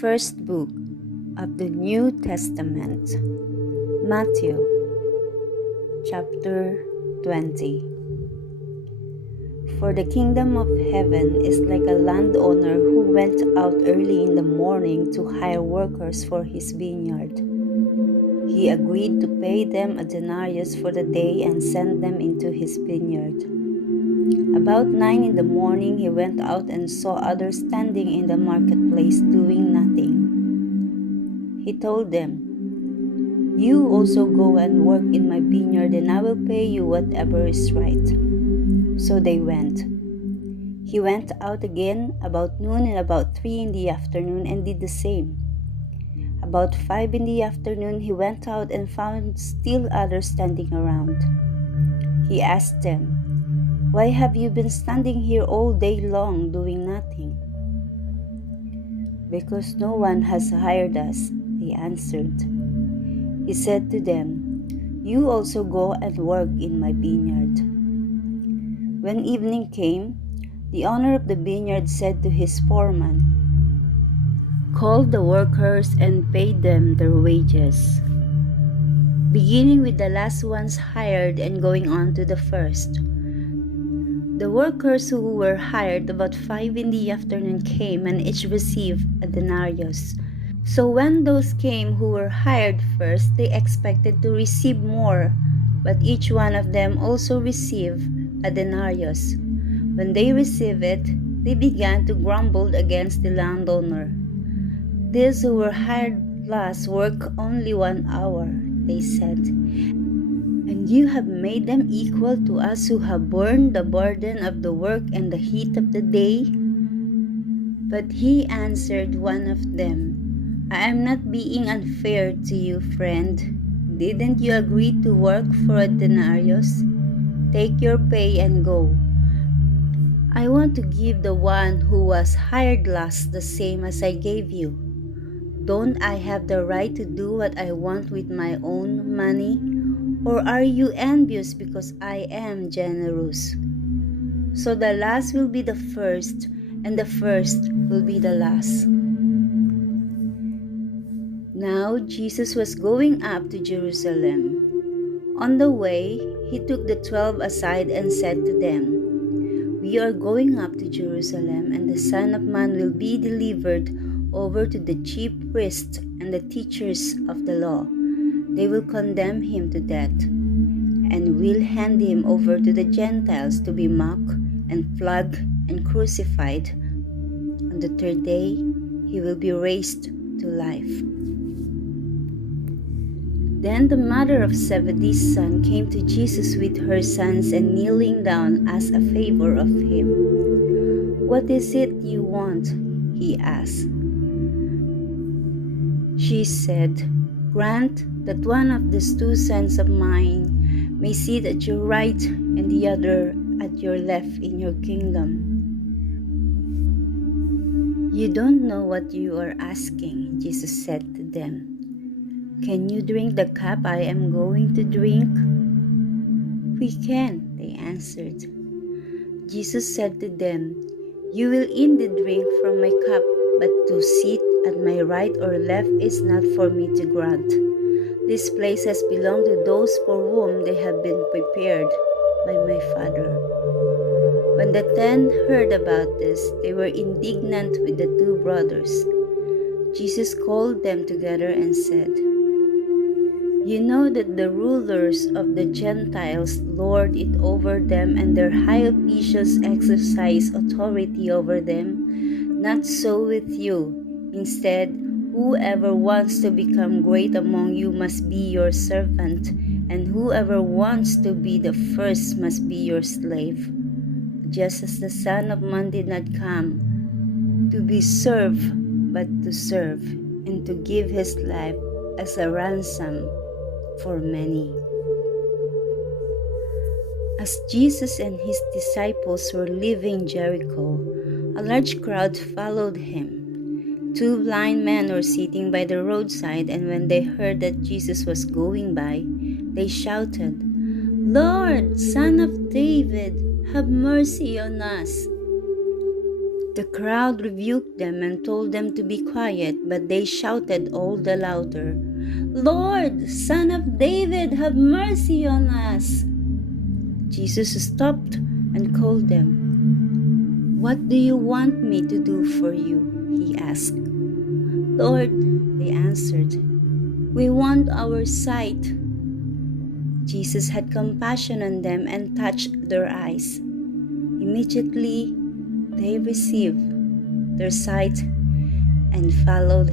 First book of the New Testament, Matthew, chapter 20. For the kingdom of heaven is like a landowner who went out early in the morning to hire workers for his vineyard. He agreed to pay them a denarius for the day and sent them into his vineyard. About 9 in the morning he went out and saw others standing in the marketplace doing nothing. He told them, "You also go and work in my vineyard, and I will pay you whatever is right." So they went. He went out again about noon and about 3 in the afternoon and did the same. About 5 in the afternoon he went out and found still others standing around. He asked them, "Why have you been standing here all day long doing nothing?" "Because no one has hired us," they answered. He said to them, "You also go and work in my vineyard." When evening came, the owner of the vineyard said to his foreman, "Call the workers and pay them their wages, beginning with the last ones hired and going on to the first." The workers who were hired about 5 in the afternoon came and each received a denarius. So when those came who were hired first, they expected to receive more, but each one of them also received a denarius. When they received it, they began to grumble against the landowner. "These who were hired last work only 1 hour," they said, "and you have made them equal to us who have borne the burden of the work and the heat of the day." But he answered one of them, "I am not being unfair to you, friend. Didn't you agree to work for a denarius? Take your pay and go. I want to give the one who was hired last the same as I gave you. Don't I have the right to do what I want with my own money? Or are you envious because I am generous?" So the last will be the first, and the first will be the last. Now Jesus was going up to Jerusalem. On the way, he took the 12 aside and said to them, "We are going up to Jerusalem, and the Son of Man will be delivered over to the chief priests and the teachers of the law. They will condemn him to death, and will hand him over to the Gentiles to be mocked and flogged and crucified. On the third day, he will be raised to life." Then the mother of Zebedee's son came to Jesus with her sons and kneeling down asked a favor of him. "What is it you want?" he asked. She said, "Grant that one of these 2 sons of mine may sit at your right and the other at your left in your kingdom." "You don't know what you are asking," Jesus said to them. "Can you drink the cup I am going to drink?" "We can," they answered. Jesus said to them, "You will indeed drink from my cup, but to sit at my right or left is not for me to grant. These places belong to those for whom they have been prepared by my Father." When the 10 heard about this, they were indignant with the 2 brothers. Jesus called them together and said, "You know that the rulers of the Gentiles lord it over them, and their high officials exercise authority over them. Not so with you. Instead, whoever wants to become great among you must be your servant, and whoever wants to be the first must be your slave. Just as the Son of Man did not come to be served, but to serve, and to give his life as a ransom for many." As Jesus and his disciples were leaving Jericho, a large crowd followed him. 2 blind men were sitting by the roadside, and when they heard that Jesus was going by, they shouted, "Lord, Son of David, have mercy on us." The crowd rebuked them and told them to be quiet, but they shouted all the louder, "Lord, Son of David, have mercy on us!" Jesus stopped and called them. "What do you want me to do for you?" he asked. "Lord," they answered, "we want our sight." Jesus had compassion on them and touched their eyes. Immediately, they received their sight and followed